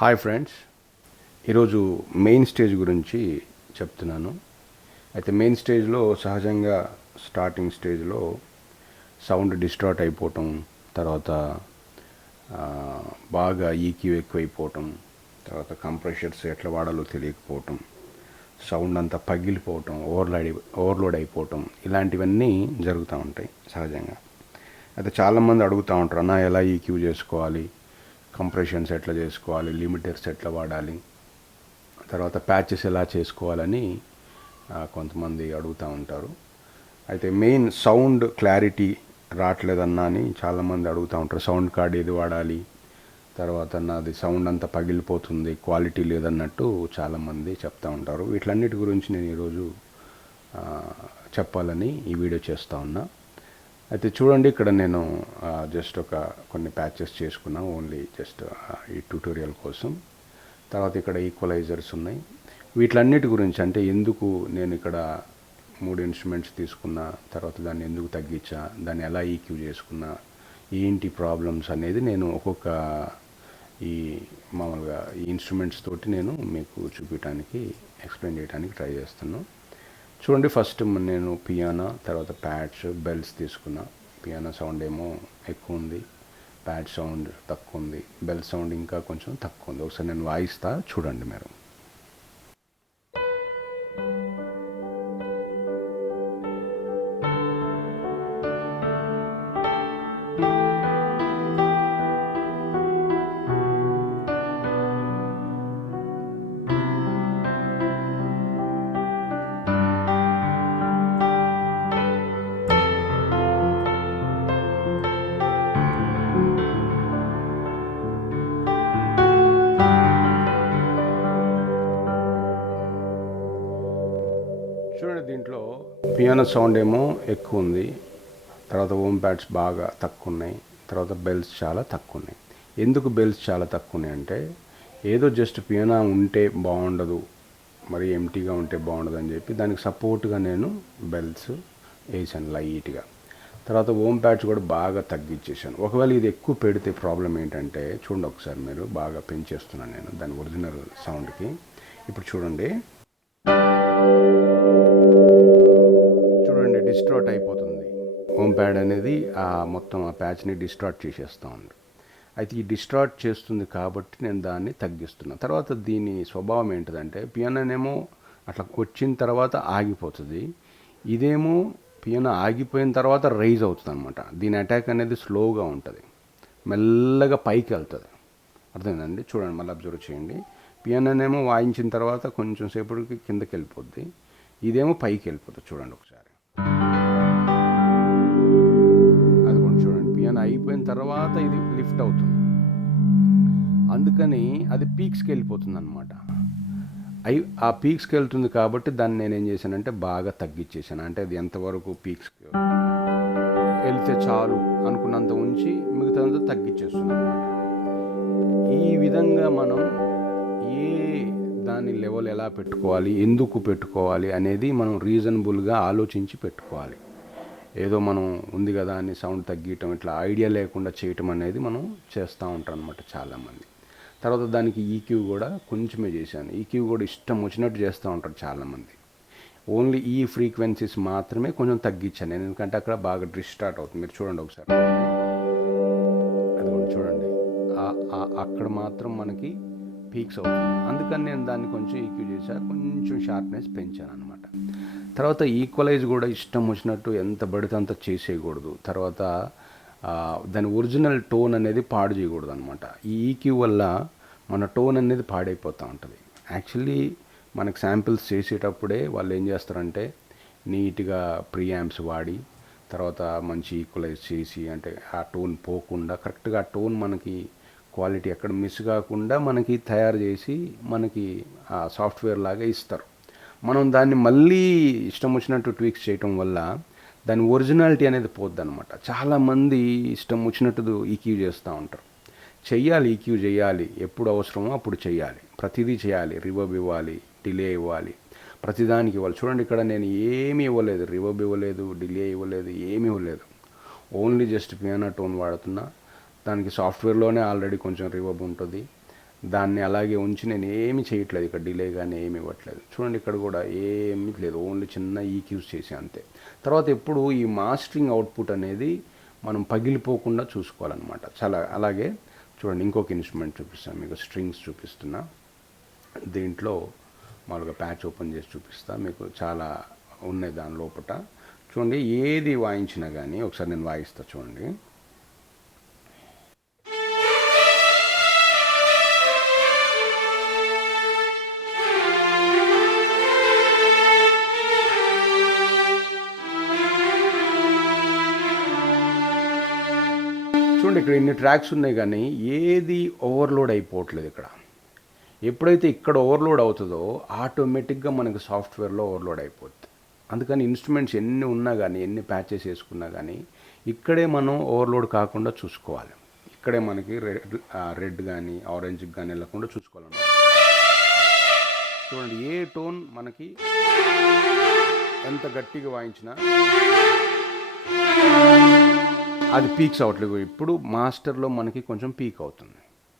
Hi friends, ఈరోజు main stage గురించి చెప్తున్నాను. అయితే మెయిన్ స్టేజ్లో సహజంగా స్టార్టింగ్ స్టేజ్లో సౌండ్ డిస్టార్ట్ అయిపోవటం, తర్వాత బాగా ఈక్యూ ఎక్కువైపోవటం, తర్వాత కంప్రెషర్స్ ఎట్లా వాడాలో తెలియకపోవటం, సౌండ్ అంతా పగిలిపోవటం, ఓవర్లోడ్ అయిపోవటం, ఇలాంటివన్నీ జరుగుతూ ఉంటాయి సహజంగా. అయితే చాలామంది అడుగుతూ ఉంటారు, అన్న ఎలా ఈక్యూ చేసుకోవాలి, కంప్రెషన్స్ ఎట్లా చేసుకోవాలి, లిమిటర్స్ ఎట్లా వాడాలి, తర్వాత ప్యాచెస్ ఎలా చేసుకోవాలని కొంతమంది అడుగుతూ ఉంటారు. అయితే మెయిన్ సౌండ్ క్లారిటీ రావట్లేదన్నా అని చాలామంది అడుగుతూ ఉంటారు. సౌండ్ కార్డ్ ఏది వాడాలి, తర్వాత నాది సౌండ్ అంతా పగిలిపోతుంది, క్వాలిటీ లేదన్నట్టు చాలామంది చెప్తూ ఉంటారు. వీటన్నిటి గురించి నేను ఈరోజు చెప్పాలని ఈ వీడియో చేస్తూ ఉన్నా. అయితే చూడండి, ఇక్కడ నేను జస్ట్ కొన్ని ప్యాచెస్ చేసుకున్నా, ఓన్లీ జస్ట్ ఈ ట్యూటోరియల్ కోసం. తర్వాత ఇక్కడ ఈక్వలైజర్స్ ఉన్నాయి. వీటన్నిటి గురించి, అంటే ఎందుకు నేను ఇక్కడ 3 ఇన్స్ట్రుమెంట్స్ తీసుకున్నా, తర్వాత దాన్ని ఎందుకు తగ్గించా, దాన్ని ఎలా ఈక్యూ చేసుకున్నా, ఏంటి ప్రాబ్లమ్స్ అనేది నేను ఒక్కొక్క ఈ మామూలుగా ఈ ఇన్స్ట్రుమెంట్స్ తోటి నేను మీకు చూపించడానికి, ఎక్స్ప్లెయిన్ చేయడానికి ట్రై చేస్తున్నాను. చూడండి, ఫస్ట్ నేను పియానో, తర్వాత ప్యాడ్స్, బెల్స్ తీసుకున్నా. పియానో సౌండ్ ఏమో ఎక్కువ ఉంది, ప్యాడ్ సౌండ్ తక్కువ ఉంది, బెల్ సౌండ్ ఇంకా కొంచెం తక్కువ ఉంది. ఒకసారి నేను వాయిస్తా, చూడండి మీరు. చూడండి, దీంట్లో పియానో సౌండ్ ఏమో ఎక్కువ ఉంది, తర్వాత ఓమ్ ప్యాడ్స్ బాగా తక్కువ ఉన్నాయి, తర్వాత బెల్స్ చాలా తక్కువ ఉన్నాయి. ఎందుకు బెల్స్ చాలా తక్కువ ఉన్నాయి అంటే, ఏదో జస్ట్ పియానో ఉంటే బాగుండదు, మరి ఎంటీగా ఉంటే బాగుండదు అని చెప్పి దానికి సపోర్ట్గా నేను బెల్స్ వేసాను లైట్గా. తర్వాత ఓమ్ ప్యాడ్స్ కూడా బాగా తగ్గించేసాను. ఒకవేళ ఇది ఎక్కువ పెడితే ప్రాబ్లం ఏంటంటే, చూడండి ఒకసారి మీరు, బాగా పెంచేస్తున్నాను నేను దాని ఒరిజినల్ సౌండ్కి. ఇప్పుడు చూడండి, డిస్ట్రాట్ అయిపోతుంది. హోమ్ ప్యాడ్ అనేది మొత్తం ఆ ప్యాచ్ని డిస్ట్రాట్ చేసేస్తూ ఉంది. అయితే ఈ డిస్ట్రాట్ చేస్తుంది కాబట్టి నేను దాన్ని తగ్గిస్తున్నాను. తర్వాత దీని స్వభావం ఏంటిదంటే, పియానోనేమో అట్లా వచ్చిన తర్వాత ఆగిపోతుంది, ఇదేమో పియానో ఆగిపోయిన తర్వాత రైజ్ అవుతుంది అనమాట. దీని అటాక్ అనేది స్లోగా ఉంటుంది, మెల్లగా పైకి వెళ్తుంది. అర్థమైందండి? చూడండి, మళ్ళీ అబ్జర్వ్ చేయండి. పియానోనేమో వాయించిన తర్వాత కొంచెం సేపటికి కిందకి వెళ్ళిపోద్ది, ఇదేమో పైకి వెళ్ళిపోతుంది. చూడండి ఒకసారి, అది కూడా చూడండి, పియానో అయిపోయిన తర్వాత ఇది లిఫ్ట్ అవుతుంది, అందుకని అది పీక్స్కి వెళ్ళిపోతుంది అనమాట. ఆ పీక్స్కి వెళ్తుంది కాబట్టి దాన్ని నేనేం చేశానంటే బాగా తగ్గించేసాను. అంటే అది ఎంతవరకు పీక్స్కి వెళ్తే చాలు అనుకున్నంత ఉంచి మిగతాదంతా తగ్గించేస్తుంది అనమాట. ఈ విధంగా మనం ఏ దాని లెవెల్ ఎలా పెట్టుకోవాలి, ఎందుకు పెట్టుకోవాలి అనేది మనం రీజనబుల్గా ఆలోచించి పెట్టుకోవాలి. ఏదో మనం ఉంది కదా అని సౌండ్ తగ్గించడం, ఇట్లా ఐడియా లేకుండా చేయటం అనేది మనం చేస్తూ ఉంటాం అనమాట చాలామంది. తర్వాత దానికి ఈక్యూ కూడా కొంచెమే చేశాను. ఈక్యూ కూడా ఇష్టం వచ్చినట్టు చేస్తూ ఉంటారు చాలామంది. ఓన్లీ ఈ ఫ్రీక్వెన్సీస్ మాత్రమే కొంచెం తగ్గించాను నేను, ఎందుకంటే అక్కడ బాగా డిస్టార్ట్ అవుతుంది. మీరు చూడండి ఒకసారి, అది కూడా చూడండి, అక్కడ మాత్రం మనకి పీక్స్ అవుతుంది, అందుకని నేను దాన్ని కొంచెం ఈక్యూ చేశాను, కొంచెం షార్ప్నెస్ పెంచాను అనమాట. తర్వాత ఈక్వలైజ్ కూడా ఇష్టం వచ్చినట్టు ఎంత పడితే అంత చేసేయకూడదు. తర్వాత దాని ఒరిజినల్ టోన్ అనేది పాడు చేయకూడదు అనమాట. ఈ ఈక్యూ వల్ల మన టోన్ అనేది పాడైపోతూ ఉంటుంది. యాక్చువల్లీ మనకు శాంపిల్స్ చేసేటప్పుడే వాళ్ళు ఏం చేస్తారంటే, నీట్గా ప్రీ యాంప్స్ వాడి తర్వాత మంచి ఈక్వలైజ్ చేసి, అంటే ఆ టోన్ పోకుండా కరెక్ట్గా ఆ టోన్ మనకి క్వాలిటీ ఎక్కడ మిస్ కాకుండా మనకి తయారు చేసి మనకి సాఫ్ట్వేర్ లాగా ఇస్తారు. మనం దాన్ని మళ్ళీ ఇష్టం వచ్చినట్టు ట్వీక్స్ చేయటం వల్ల దాని ఒరిజినాలిటీ అనేది పోద్ది అనమాట. చాలామంది ఇష్టం వచ్చినట్టు ఈక్యూ చేస్తూ ఉంటారు. చెయ్యాలి, ఈక్యూ చేయాలి, ఎప్పుడు అవసరమో అప్పుడు చేయాలి, ప్రతిదీ చేయాలి. రివర్బ్ ఇవ్వాలి, డిలే ఇవ్వాలి, ప్రతిదానికి ఇవ్వాలి. చూడండి, ఇక్కడ నేను ఏమీ ఇవ్వలేదు, రివర్బ్ ఇవ్వలేదు, డిలే ఇవ్వలేదు, ఏమీ ఇవ్వలేదు. ఓన్లీ జస్ట్ పియానో టోన్ వాడుతున్నా. దానికి సాఫ్ట్వేర్లోనే ఆల్రెడీ కొంచెం రివర్బ్ ఉంటుంది, దాన్ని అలాగే ఉంచి నేను ఏమి చేయట్లేదు, ఇక్కడ డిలే కానీ ఏమి ఇవ్వట్లేదు. చూడండి ఇక్కడ కూడా ఏమీ లేదు, ఓన్లీ చిన్న ఈక్యూస్ చేసి అంతే. తర్వాత ఎప్పుడు ఈ మాస్టరింగ్ అవుట్పుట్ అనేది మనం పగిలిపోకుండా చూసుకోవాలన్నమాట. చాలా అలాగే చూడండి ఇంకొక ఇన్స్ట్రుమెంట్ చూపిస్తాను మీకు, స్ట్రింగ్స్ చూపిస్తున్నా. దీంట్లో మామూలుగా ప్యాచ్ ఓపెన్ చేసి చూపిస్తా మీకు, చాలా ఉన్నాయి దాని లోపల. చూడండి ఏది వాయించినా కానీ ఒకసారి నేను వాయిస్తా చూడండి. చూడండి ఇక్కడ ఇన్ని ట్రాక్స్ ఉన్నాయి కానీ ఏది ఓవర్లోడ్ అయిపోవట్లేదు ఇక్కడ. ఎప్పుడైతే ఇక్కడ ఓవర్లోడ్ అవుతుందో ఆటోమేటిక్గా మనకి సాఫ్ట్వేర్లో ఓవర్లోడ్ అయిపోద్ది. అందుకని ఇన్స్ట్రుమెంట్స్ ఎన్ని ఉన్నా కానీ, ఎన్ని ప్యాచెస్ వేసుకున్నా కానీ ఇక్కడే మనం ఓవర్లోడ్ కాకుండా చూసుకోవాలి. ఇక్కడే మనకి రెడ్ కానీ ఆరెంజ్ కానీ వెళ్ళకుండా చూసుకోవాలన్నమాట. చూడండి ఏ టోన్ మనకి ఎంత గట్టిగా వాయించినా అది పీక్స్ అవ్వట్లేదు. ఇప్పుడు మాస్టర్లో మనకి కొంచెం పీక్ అవుతుంది.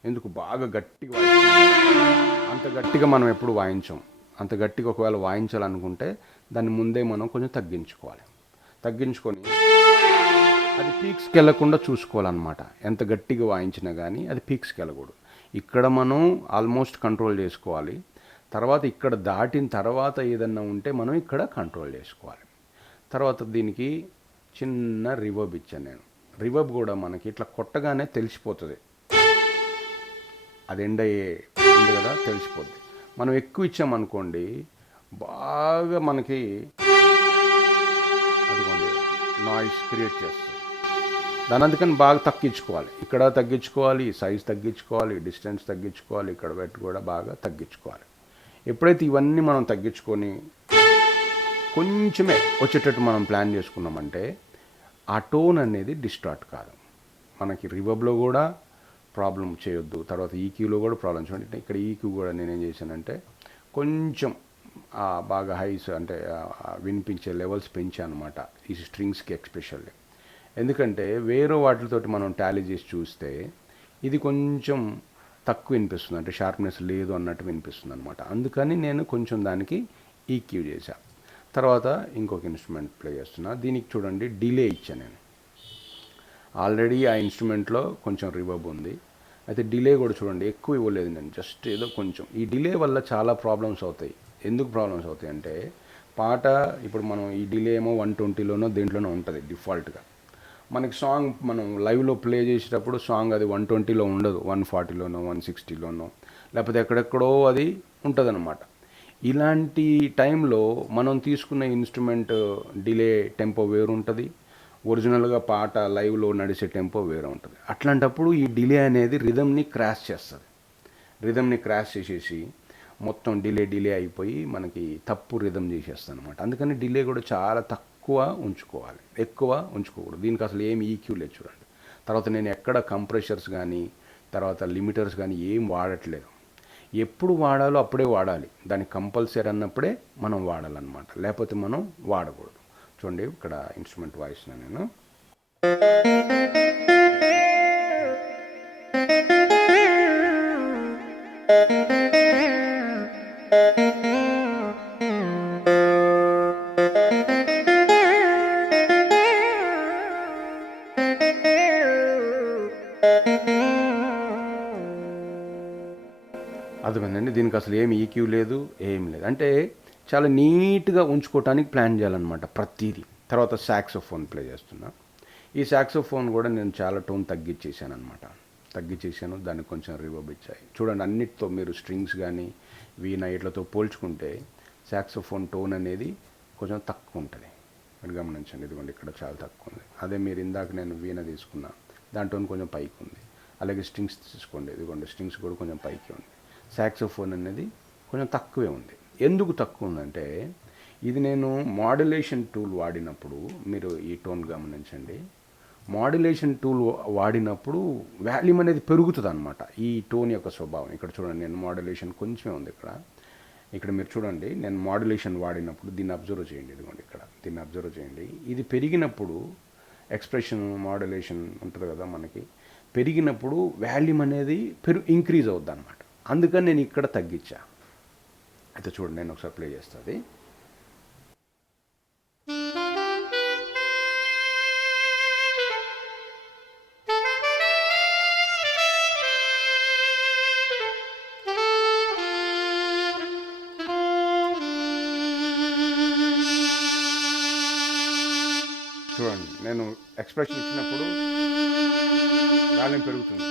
ఎందుకు? బాగా గట్టిగా అంత గట్టిగా మనం ఎప్పుడు వాయించాం. అంత గట్టిగా ఒకవేళ వాయించాలనుకుంటే దాన్ని ముందే మనం కొంచెం తగ్గించుకొని అది పీక్స్కి వెళ్ళకుండా చూసుకోవాలన్నమాట. ఎంత గట్టిగా వాయించినా కానీ అది పీక్స్కి వెళ్ళకూడదు. ఇక్కడ మనం ఆల్మోస్ట్ కంట్రోల్ చేసుకోవాలి. తర్వాత ఇక్కడ దాటిన తర్వాత ఏదన్నా ఉంటే మనం ఇక్కడ కంట్రోల్ చేసుకోవాలి. తర్వాత దీనికి చిన్న రివర్బ్ ఇచ్చాను నేను. రివర్బ్ కూడా మనకి ఇట్లా కొట్టగానే తెలిసిపోతుంది, అది ఎండ్ ఉంది కదా, తెలిసిపోద్ది. మనం ఎక్కువ ఇచ్చామనుకోండి బాగా మనకి అదిగోండి నాయిస్ క్రియేట్ చేస్తుంది. దాని అందుకని బాగా తగ్గించుకోవాలి, ఇక్కడ తగ్గించుకోవాలి, సైజ్ తగ్గించుకోవాలి, డిస్టెన్స్ తగ్గించుకోవాలి, ఇక్కడ పెట్టి కూడా బాగా తగ్గించుకోవాలి. ఎప్పుడైతే ఇవన్నీ మనం తగ్గించుకొని కొంచెమే వచ్చేటట్టు మనం ప్లాన్ చేసుకున్నామంటే ఆ టోన్ అనేది డిస్టార్ట్ కాదు. మనకి రివర్బ్లో కూడా ప్రాబ్లం చేయొద్దు, తర్వాత ఈక్యూలో కూడా ప్రాబ్లం చూడండి. ఇక్కడ ఈక్యూ కూడా నేనేం చేశానంటే కొంచెం బాగా హైస్ అంటే వినిపించే లెవెల్స్ పెంచాను అనమాట ఈ స్ట్రింగ్స్కి ఎక్స్పెషల్లీ. ఎందుకంటే వేరే వాటితోటి మనం టాలీ చేసి చూస్తే ఇది కొంచెం తక్కువ వినిపిస్తుంది, అంటే షార్ప్నెస్ లేదు అన్నట్టు వినిపిస్తుంది అనమాట. అందుకని నేను కొంచెం దానికి ఈక్యూ చేశాను. తర్వాత ఇంకొక ఇన్స్ట్రుమెంట్ ప్లే చేస్తున్నా. దీనికి చూడండి డిలే ఇచ్చాను నేను. ఆల్రెడీ ఆ ఇన్స్ట్రుమెంట్లో కొంచెం రివర్బ్ ఉంది, అయితే డిలే కూడా చూడండి ఎక్కువ ఇవ్వలేదు నేను, జస్ట్ ఏదో కొంచెం. ఈ డిలే వల్ల చాలా ప్రాబ్లమ్స్ అవుతాయి. ఎందుకు ప్రాబ్లమ్స్ అవుతాయి అంటే పాట ఇప్పుడు మనం ఈ డిలే ఏమో 120లోనో దేంట్లోనో ఉంటుంది డిఫాల్ట్గా. మనకి సాంగ్ మనం లైవ్లో ప్లే చేసేటప్పుడు సాంగ్ అది 120లో ఉండదు, 140లోనో 160లోనో లేకపోతే ఎక్కడెక్కడో అది ఉంటుందన్నమాట. ఇలాంటి టైంలో మనం తీసుకున్న ఇన్స్ట్రుమెంట్ డిలే టెంపో వేరు ఉంటుంది, ఒరిజినల్గా పాట లైవ్లో నడిచే టెంపో వేరే ఉంటుంది. అట్లాంటప్పుడు ఈ డిలే అనేది రిథమ్ని క్రాష్ చేస్తుంది. రిథమ్ని క్రాష్ చేసేసి మొత్తం డిలే అయిపోయి మనకి తప్పు రిథమ్ చేసేస్తుంది అనమాట. అందుకని డిలే కూడా చాలా తక్కువ ఉంచుకోవాలి, ఎక్కువ ఉంచుకోకూడదు. దీనికి అసలు ఏం ఈక్యూ లేదు చూడండి. తర్వాత నేను ఎక్కడ కంప్రెషర్స్ కానీ తర్వాత లిమిటర్స్ కానీ ఏం వాడట్లేదు. ఎప్పుడు వాడాలో అప్పుడే వాడాలి, దానికి కంపల్సరీ అన్నప్పుడే మనం వాడాలన్నమాట, లేకపోతే మనం వాడకూడదు. చూడండి ఇక్కడ ఇన్స్ట్రుమెంట్ వాయిస్ నేను అర్థమైందండి. దీనికి అసలు ఏమి ఈక్యూ లేదు, ఏం లేదు. అంటే చాలా నీట్గా ఉంచుకోవటానికి ప్లాన్ చేయాలన్నమాట ప్రతిదీ. తర్వాత సాక్సోఫోన్ ప్లే చేస్తున్నా. ఈ సాక్సోఫోన్ కూడా నేను చాలా టోన్ తగ్గించేసాను అనమాట. దానికి కొంచెం రివర్బ్ ఇచ్చాయి. చూడండి అన్నిటితో మీరు స్ట్రింగ్స్ కానీ వీణ ఇట్లతో పోల్చుకుంటే సాక్సోఫోన్ టోన్ అనేది కొంచెం తక్కువ ఉంటుంది. మీరు గమనించండి, ఇదిగోండి ఇక్కడ చాలా తక్కువ ఉంది. అదే మీరు ఇందాక నేను వీణ తీసుకున్నా, దాని టోన్ కొంచెం పైకి ఉంది. అలాగే స్ట్రింగ్స్ తీసుకోండి, ఇదిగోండి స్ట్రింగ్స్ కూడా కొంచెం పైకి ఉంది. సాక్సోఫోన్ అనేది కొంచెం తక్కువే ఉంది. ఎందుకు తక్కువ ఉందంటే ఇది నేను మాడ్యులేషన్ టూల్ వాడినప్పుడు, మీరు ఈ టోన్ గమనించండి, మాడ్యులేషన్ టూల్ వాడినప్పుడు వాల్యూమ్ అనేది పెరుగుతుంది అనమాట. ఈ టోన్ యొక్క స్వభావం ఇక్కడ చూడండి, నేను మాడ్యులేషన్ కొంచెమే ఉంది ఇక్కడ మీరు చూడండి, నేను మాడ్యులేషన్ వాడినప్పుడు దీన్ని అబ్జర్వ్ చేయండి, ఇదిగోండి ఇక్కడ దీన్ని అబ్జర్వ్ చేయండి. ఇది పెరిగినప్పుడు ఎక్స్ప్రెషన్ మాడ్యులేషన్ ఉంటుంది కదా మనకి, పెరిగినప్పుడు వాల్యూమ్ అనేది ఇంక్రీజ్ అవుద్ది అనమాట. అందుకని నేను ఇక్కడ తగ్గించా. అయితే చూడండి, నేను ఒకసారి ప్లే చేస్తుంది. చూడండి, నేను ఎక్స్ప్రెషన్ ఇచ్చినప్పుడు వాల్యూమ్ పెరుగుతుంది.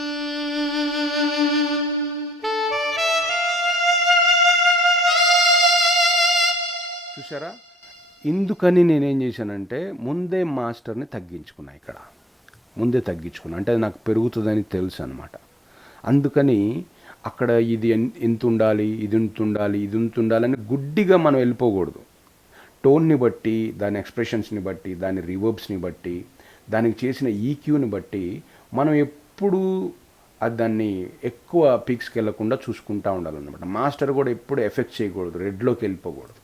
చూసారా? ఇందుకని నేనేం చేశానంటే ముందే మాస్టర్ని తగ్గించుకున్నా. ఇక్కడ ముందే తగ్గించుకున్నా, అంటే అది నాకు పెరుగుతుందని తెలుసు అనమాట. అందుకని అక్కడ ఇది ఎంత ఉండాలి, ఇది ఎంత ఉండాలి, ఇది ఎంత ఉండాలని గుడ్డిగా మనం వెళ్ళిపోకూడదు. టోన్ని బట్టి, దాని ఎక్స్ప్రెషన్స్ని బట్టి, దాని రివర్బ్స్ని బట్టి, దానికి చేసిన ఈక్యూని బట్టి మనం ఎప్పుడు దాన్ని ఎక్కువ పీక్స్కి వెళ్ళకుండా చూసుకుంటూ ఉండాలన్నమాట. మాస్టర్ కూడా ఎప్పుడు ఎఫెక్ట్ చేయకూడదు, రెడ్లోకి వెళ్ళిపోకూడదు.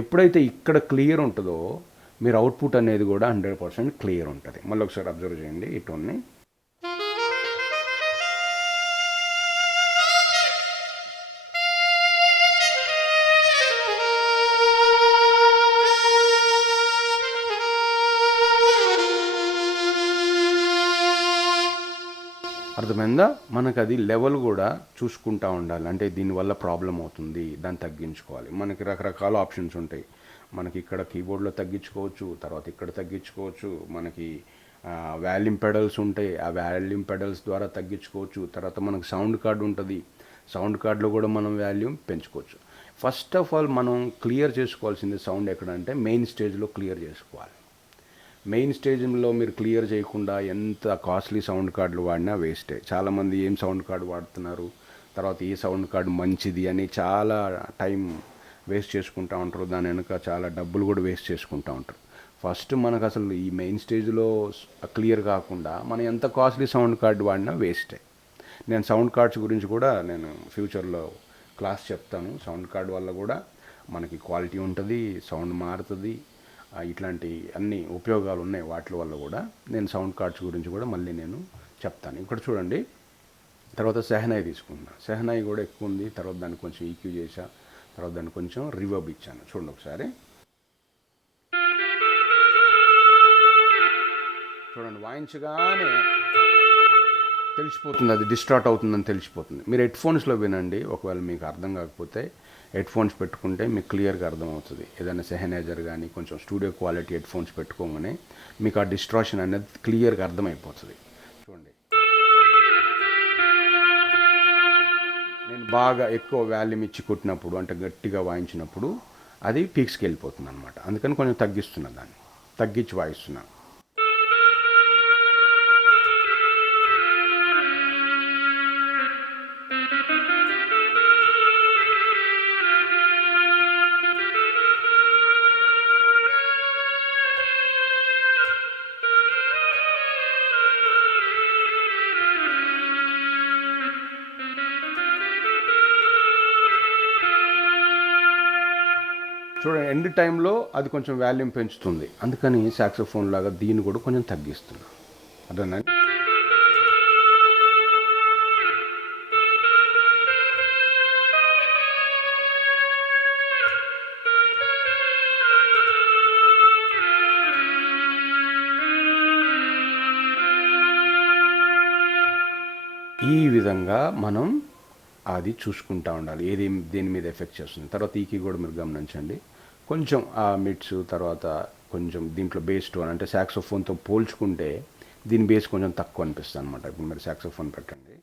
ఎప్పుడైతే ఇక్కడ క్లియర్ ఉంటుందో మీరు అవుట్పుట్ అనేది కూడా 100% క్లియర్ ఉంటుంది. మళ్ళీ ఒకసారి అబ్జర్వ్ చేయండి ఈ టోన్ని. అర్థమైందా? మనకు అది లెవెల్ కూడా చూసుకుంటూ ఉండాలి. అంటే దీనివల్ల ప్రాబ్లం అవుతుంది, దాన్ని తగ్గించుకోవాలి. మనకి రకరకాల ఆప్షన్స్ ఉంటాయి. మనకి ఇక్కడ కీబోర్డ్లో తగ్గించుకోవచ్చు, తర్వాత ఇక్కడ తగ్గించుకోవచ్చు. మనకి వాల్యూమ్ పెడల్స్ ఉంటాయి, ఆ వాల్యూమ్ పెడల్స్ ద్వారా తగ్గించుకోవచ్చు. తర్వాత మనకు సౌండ్ కార్డ్ ఉంటుంది, సౌండ్ కార్డులో కూడా మనం వాల్యూమ్ పెంచుకోవచ్చు. ఫస్ట్ ఆఫ్ ఆల్ మనం క్లియర్ చేసుకోవాల్సింది సౌండ్ ఎక్కడంటే మెయిన్ స్టేజ్లో క్లియర్ చేసుకోవాలి. మెయిన్ స్టేజ్లో మీరు క్లియర్ చేయకుండా ఎంత కాస్ట్లీ సౌండ్ కార్డులు వాడినా వేస్టే. చాలామంది ఏం సౌండ్ కార్డు వాడుతున్నారు, తర్వాత ఏ సౌండ్ కార్డు మంచిది అని చాలా టైం వేస్ట్ చేసుకుంటూ ఉంటారు. దాని వెనుక చాలా డబ్బులు కూడా వేస్ట్ చేసుకుంటూ ఉంటారు. ఫస్ట్ మనకు అసలు ఈ మెయిన్ స్టేజ్లో క్లియర్ కాకుండా మనం ఎంత కాస్ట్లీ సౌండ్ కార్డు వాడినా వేస్టే. నేను సౌండ్ కార్డ్స్ గురించి కూడా నేను ఫ్యూచర్లో క్లాస్ చెప్తాను. సౌండ్ కార్డ్ వల్ల కూడా మనకి క్వాలిటీ ఉంటుంది, సౌండ్ మారుతుంది, ఇట్లాంటి అన్ని ఉపయోగాలు ఉన్నాయి. వాటి వల్ల కూడా నేను సౌండ్ కార్డ్స్ గురించి కూడా మళ్ళీ నేను చెప్తాను. ఇక్కడ చూడండి, తర్వాత సెహనాయి తీసుకున్నా. సెహనాయి కూడా ఎక్కువ ఉంది, తర్వాత దాన్ని కొంచెం ఈక్యూ చేశా, తర్వాత దాన్ని కొంచెం రివర్బ్ ఇచ్చాను. చూడండి ఒకసారి. చూడండి, వాయించగానే తెలిసిపోతుంది, అది డిస్టార్ట్ అవుతుందని తెలిసిపోతుంది. మీరు హెడ్ఫోన్స్లో వినండి. ఒకవేళ మీకు అర్థం కాకపోతే హెడ్ఫోన్స్ పెట్టుకుంటే మీకు క్లియర్గా అర్థమవుతుంది. ఏదైనా సెహనైజర్ కానీ కొంచెం స్టూడియో క్వాలిటీ హెడ్ఫోన్స్ పెట్టుకోగానే మీకు ఆ డిస్ట్రాక్షన్ అనేది క్లియర్గా అర్థమైపోతుంది. చూడండి, నేను బాగా ఎక్కువ వాల్యూమ్ ఇచ్చి కొట్టినప్పుడు, అంటే గట్టిగా వాయించినప్పుడు అది పీక్స్కి వెళ్ళిపోతుంది అనమాట. అందుకని కొంచెం తగ్గిస్తున్నా, దాన్ని తగ్గించి వాయిస్తున్నాను. చూడండి, ఎండ్ టైంలో అది కొంచెం వాల్యూమ్ పెంచుతుంది. అందుకని సాక్సోఫోన్ లాగా దీన్ని కూడా కొంచెం తగ్గిస్తున్నా. అర్థమైందా? ఈ విధంగా మనం అది చూసుకుంటూ ఉండాలి, ఏది దేని మీద ఎఫెక్ట్ చేస్తుంది. తర్వాత ఈ కీ కూడా మీరు గమనించండి, కొంచెం ఆ మిడ్స్, తర్వాత కొంచెం దీంట్లో బేస్ టోన్, అంటే సాక్సోఫోన్తో పోల్చుకుంటే దీని బేస్ కొంచెం తక్కువ అనిపిస్తుంది అనమాట. ఇప్పుడు మీరు సాక్సోఫోన్ పెట్టండి,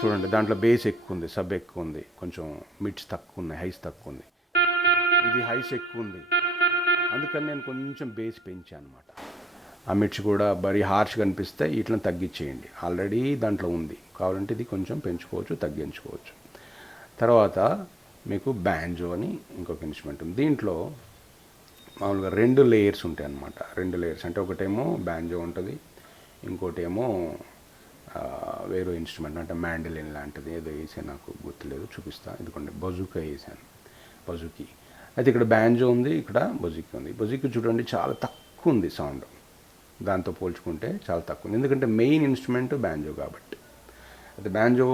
చూడండి, దాంట్లో బేస్ ఎక్కువ ఉంది, సబ్ ఎక్కువ ఉంది, కొంచెం మిడ్స్ తక్కువ ఉన్నాయి, హైస్ తక్కువ ఉంది. ఇది హైస్ ఎక్కువ ఉంది, అందుకని నేను కొంచెం బేస్ పెంచాను అనమాట. ఆ మిడ్స్ కూడా మరీ హార్ష్గా అనిపిస్తే ఇట్లా తగ్గించేయండి. ఆల్రెడీ దాంట్లో ఉంది, కావాలంటే ఇది కొంచెం పెంచుకోవచ్చు, తగ్గించుకోవచ్చు. తర్వాత మీకు బ్యాంజో అని ఇంకొక ఇన్స్ట్రుమెంట్ ఉంది. దీంట్లో మామూలుగా 2 లేయర్స్ ఉంటాయి అన్నమాట. 2 లేయర్స్ అంటే ఒకటేమో బ్యాంజో ఉంటుంది, ఇంకోటేమో వేరే ఇన్స్ట్రుమెంట్ అంటే మ్యాండలిన్ లాంటిది ఏదో వేసాను, నాకు గుర్తులేదు, చూపిస్తాను. ఎందుకంటే బజూకా వేసాను, బజూకి. అయితే ఇక్కడ బ్యాంజో ఉంది, ఇక్కడ బజూకి ఉంది. బజూకి చూడండి చాలా తక్కువ ఉంది సౌండ్, దాంతో పోల్చుకుంటే చాలా తక్కువ, ఎందుకంటే మెయిన్ ఇన్స్ట్రుమెంట్ బ్యాంజో కాబట్టి. అయితే బ్యాంజో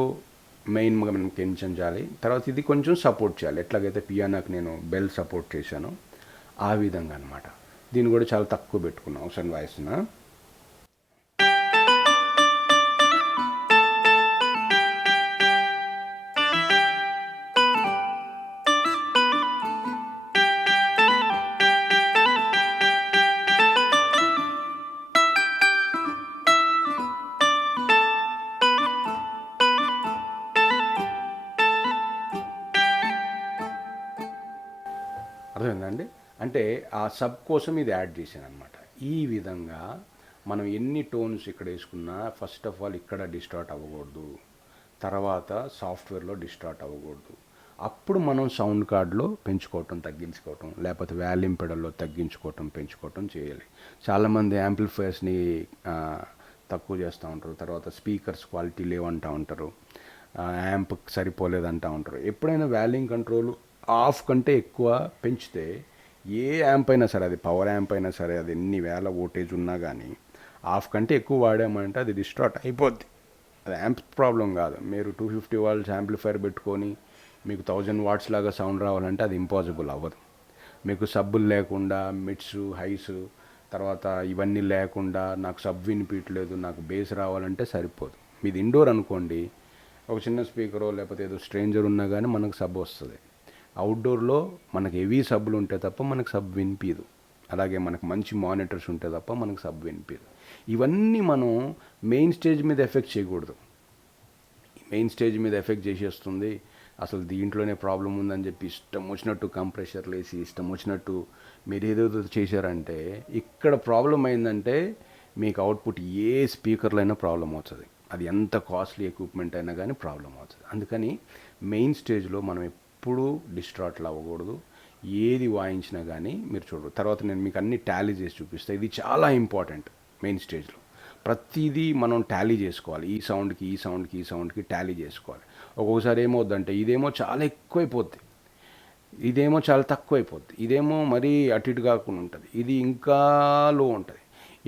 మెయిన్గా మనం పెంచాలి, తర్వాత ఇది కొంచెం సపోర్ట్ చేయాలి. ఎట్లాగైతే పియానోకి నేను బెల్ సపోర్ట్ చేశానో ఆ విధంగా అనమాట. దీన్ని కూడా చాలా తక్కువ పెట్టుకున్నాం అవసరం వాయిస్న. అర్థమైందండి? అంటే ఆ సబ్ కోసం ఇది యాడ్ చేశాను అనమాట. ఈ విధంగా మనం ఎన్ని టోన్స్ ఇక్కడ వేసుకున్నా ఫస్ట్ ఆఫ్ ఆల్ ఇక్కడ డిస్టార్ట్ అవ్వకూడదు, తర్వాత సాఫ్ట్వేర్లో డిస్టార్ట్ అవ్వకూడదు. అప్పుడు మనం సౌండ్ కార్డ్లో పెంచుకోవటం తగ్గించుకోవటం, లేకపోతే వాల్యూమ్ పెడల్లో తగ్గించుకోవటం పెంచుకోవటం చేయాలి. చాలామంది యాంప్లిఫైయర్స్ని తక్కువ చేస్తూ ఉంటారు, తర్వాత స్పీకర్స్ క్వాలిటీ లేవంటూ ఉంటారు, యాంప్ సరిపోలేదంటూ ఉంటారు. ఎప్పుడైనా వాల్యూమ్ కంట్రోల్ ఆఫ్ కంటే ఎక్కువ పెంచితే ఏ యాంప్ అయినా సరే, అది పవర్ యాంప్ అయినా సరే, అది ఎన్ని వేల వోల్టేజ్ ఉన్నా కానీ ఆఫ్ కంటే ఎక్కువ వాడామంటే అది డిస్టార్ట్ అయిపోద్ది. అది యాంప్ ప్రాబ్లం కాదు. మీరు 250 వాట్స్ యాంప్లిఫైర్ పెట్టుకొని మీకు 1000 వాట్స్ లాగా సౌండ్ రావాలంటే అది ఇంపాసిబుల్ అవ్వదు. మీకు సబ్బులు లేకుండా మిడ్స్ హైస్ తర్వాత ఇవన్నీ లేకుండా నాకు సబ్ వినిపించలేదు, నాకు బేస్ రావాలంటే సరిపోదు. మీది ఇండోర్ అనుకోండి, ఒక చిన్న స్పీకరో లేకపోతే ఏదో స్ట్రేంజర్ ఉన్నా కానీ మనకు సబ్ వస్తుంది. అవుట్డోర్లో మనకు హెవీ సబ్బులు ఉంటే తప్ప మనకు సబ్ వినిపించదు. అలాగే మనకు మంచి మానిటర్స్ ఉంటే తప్ప మనకు సబ్ వినిపించదు. ఇవన్నీ మనం మెయిన్ స్టేజ్ మీద ఎఫెక్ట్ చేయకూడదు. మెయిన్ స్టేజ్ మీద ఎఫెక్ట్ చేసేస్తుంది, అసలు దీంట్లోనే ప్రాబ్లం ఉందని చెప్పి ఇష్టం వచ్చినట్టు కంప్రెషర్లు వేసి ఇష్టం వచ్చినట్టు మీరు ఏదేదో చేశారంటే ఇక్కడ ప్రాబ్లం అయిందంటే మీకు అవుట్పుట్ ఏ స్పీకర్లో అయినా ప్రాబ్లం అవుతుంది. అది ఎంత కాస్ట్లీ ఎక్విప్మెంట్ అయినా కానీ ప్రాబ్లం అవుతుంది. అందుకని మెయిన్ స్టేజ్లో మనం ఎప్పుడూ డిస్ట్రాక్ట్లు అవ్వకూడదు. ఏది వాయించినా కానీ మీరు చూడరు. తర్వాత నేను మీకు అన్ని టాలీ చేసి చూపిస్తాను. ఇది చాలా ఇంపార్టెంట్. మెయిన్ స్టేజ్లో ప్రతిదీ మనం టాలీ చేసుకోవాలి. ఈ సౌండ్కి ఈ సౌండ్కి ఈ సౌండ్కి టాలీ చేసుకోవాలి. ఒక్కొక్కసారి ఏమవుద్దంటే ఇదేమో చాలా ఎక్కువైపోద్ది, ఇదేమో చాలా తక్కువ అయిపోద్ది, ఇదేమో మరీ అటు ఇటు కాకుండా ఉంటుంది, ఇది ఇంకా లో ఉంటుంది.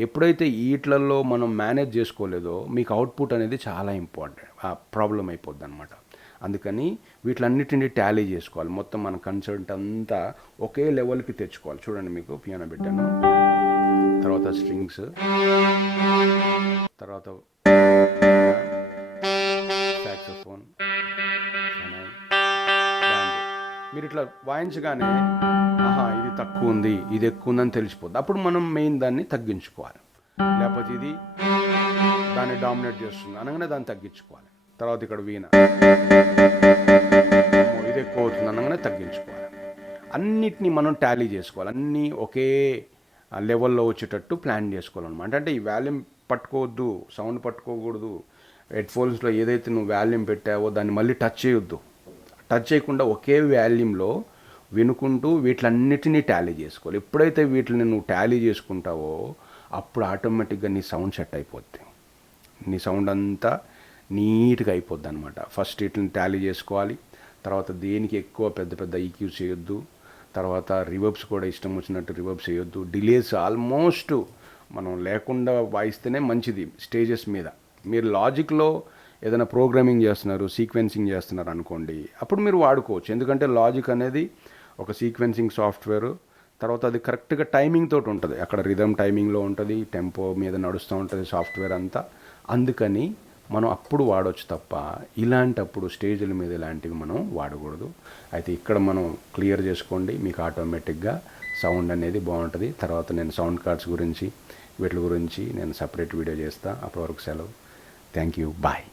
ఎప్పుడైతే వీటిలలో మనం మేనేజ్ చేసుకోలేదో మీకు అవుట్పుట్ అనేది చాలా ఇంపార్టెంట్ ప్రాబ్లం అయిపోద్ది అనమాట. అందుకని వీటిలన్నిటిని టాలీ చేసుకోవాలి. మొత్తం మన కన్సర్ట్ అంతా ఒకే లెవెల్కి తెచ్చుకోవాలి. చూడండి, మీకు పియానో పెట్టాను, తర్వాత స్ట్రింగ్స్, తర్వాత సాక్సోఫోన్, మీరు ఇట్లా వాయించగానే ఇది తక్కువ ఉంది ఇది ఎక్కువ ఉందని తెలిసిపోద్ది. అప్పుడు మనం మెయిన్ దాన్ని తగ్గించుకోవాలి. లేకపోతే ఇది దాన్ని డామినేట్ చేస్తుంది అనగానే దాన్ని తగ్గించుకోవాలి. తర్వాత ఇక్కడ వీణ ఇది ఎక్కువ అవుతుంది అనగానే తగ్గించుకోవాలి. అన్నిటినీ మనం టాలీ చేసుకోవాలి. అన్నీ ఒకే లెవెల్లో వచ్చేటట్టు ప్లాన్ చేసుకోవాలన్నమాట. అంటే ఈ వాల్యూమ్ పట్టుకోవద్దు, సౌండ్ పట్టుకోకూడదు. హెడ్ఫోన్స్లో ఏదైతే నువ్వు వాల్యూమ్ పెట్టావో దాన్ని మళ్ళీ టచ్ చేయొద్దు. టచ్ చేయకుండా ఒకే వాల్యూమ్లో వినుకుంటూ వీటిలన్నిటినీ టాలీ చేసుకోవాలి. ఎప్పుడైతే వీటిని నువ్వు టాలీ చేసుకుంటావో అప్పుడు ఆటోమేటిక్గా నీ సౌండ్ సెట్ అయిపోద్ది. నీ సౌండ్ అంతా నీట్గా అయిపోద్ది అనమాట. ఫస్ట్ వీటిని టాలీ చేసుకోవాలి. తర్వాత దేనికి ఎక్కువ పెద్ద పెద్ద ఈక్యూ చేయొద్దు. తర్వాత రివర్బ్స్ కూడా ఇష్టం వచ్చినట్టు రివర్బ్స్ చేయొద్దు. డిలేస్ ఆల్మోస్ట్ మనం లేకుండా వాయిస్తేనే మంచిది. స్టేజెస్ మీద మీరు లాజిక్లో ఏదైనా ప్రోగ్రామింగ్ చేస్తున్నారు, సీక్వెన్సింగ్ చేస్తున్నారు అనుకోండి, అప్పుడు మీరు వాడుకోవచ్చు. ఎందుకంటే లాజిక్ అనేది ఒక సీక్వెన్సింగ్ సాఫ్ట్వేర్. తర్వాత అది కరెక్ట్గా టైమింగ్ తోటి ఉంటుంది. అక్కడ రిథమ్ టైమింగ్లో ఉంటుంది, టెంపో మీద నడుస్తూ ఉంటుంది సాఫ్ట్వేర్ అంతా. అందుకని మనం అప్పుడు వాడవచ్చు తప్ప ఇలాంటప్పుడు స్టేజ్ల మీద ఇలాంటివి మనం వాడకూడదు. అయితే ఇక్కడ మనం క్లియర్ చేసుకోండి, మీకు ఆటోమేటిక్గా సౌండ్ అనేది బాగుంటుంది. తర్వాత నేను సౌండ్ కార్డ్స్ గురించి వీటి గురించి నేను సపరేట్ వీడియో చేస్తాను. అప్పటి వరకు సెలవు. Thank you, bye.